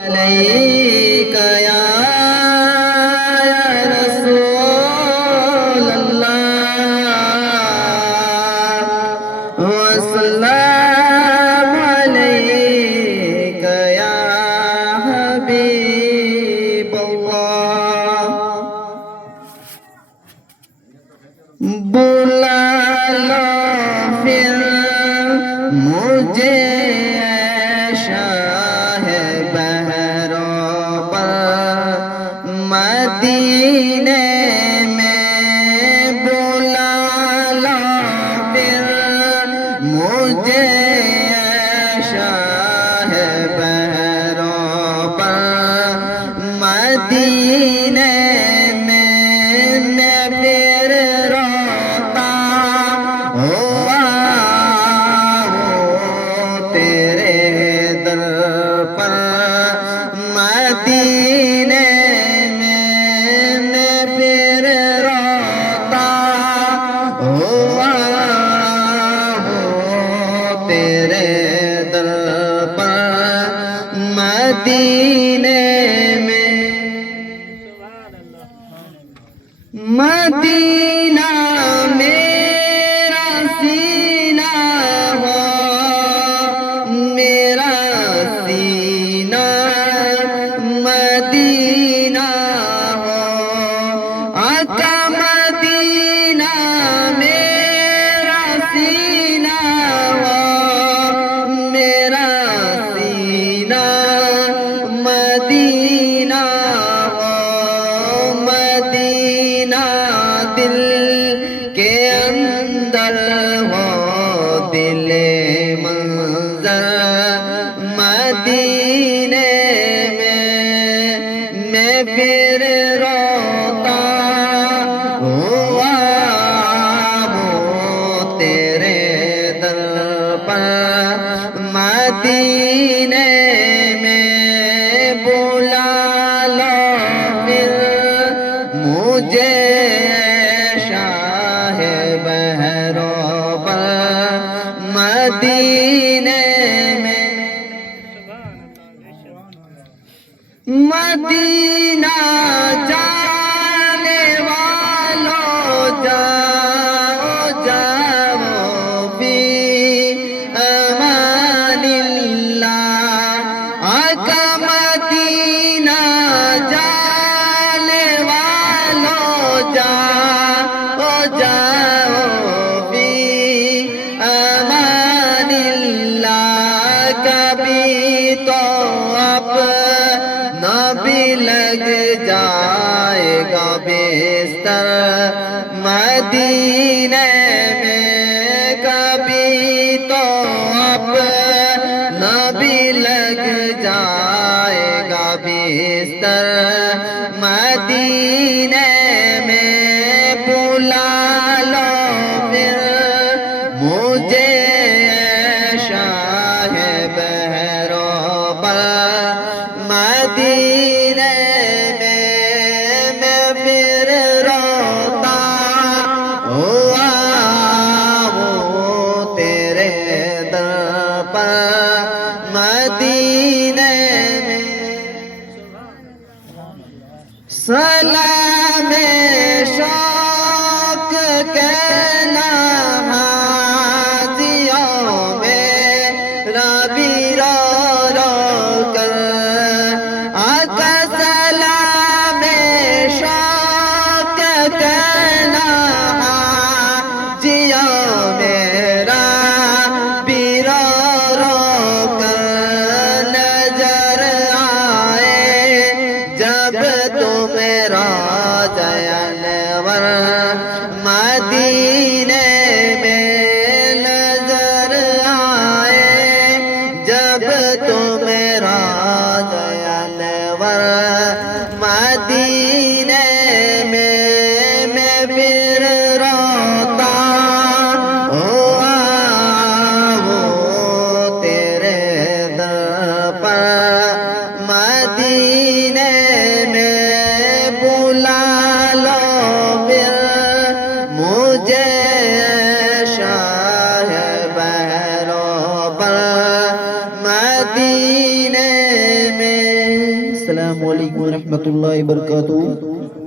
عليك يا رسول الله والسلام عليك يا حبيب الله بلا لو پھر مجھے مدینے میں بلا لو پھر مجھے شاہ بہروں پر مدینے میں پھر روتا ہوا تیرے در پر مدینے مدینے میں مدینہ میرا سینہ ہو میرا سینہ مدینہ ہو آقا مدینہ میرا سینہ ہو میرا مدینہ ہو مدینہ دل کے اندر ہو دل منظر مدینے میں پھر روتا ہوا وہ تیرے در پر مدینے مجھے شاہ بہروں پر مدینے میں مدینہ جانے والوں جاؤ جاؤ بھی امان اللہ آقا مدینہ جاؤ بھی امان اللہ کبھی تو اپنا بھی لگ جائے گا بستر مدینے میں کبھی تو اپنا بھی لگ جائے گا بستر مدینے مجھے شاہ بہروں پر مدینے میں پھر روتا ہوا وہ تیرے در پر مدینے میں سلام شوق کہنا مدینے میں نظر آئے جب تو میرا جانور مدینے میں پھر روتا ہوا وہ تیرے در پر مدینے میں بلا لو مجھے شاہ بہروں پر مدینے میں السلام علیکم ورحمۃ اللہ وبرکاتہ.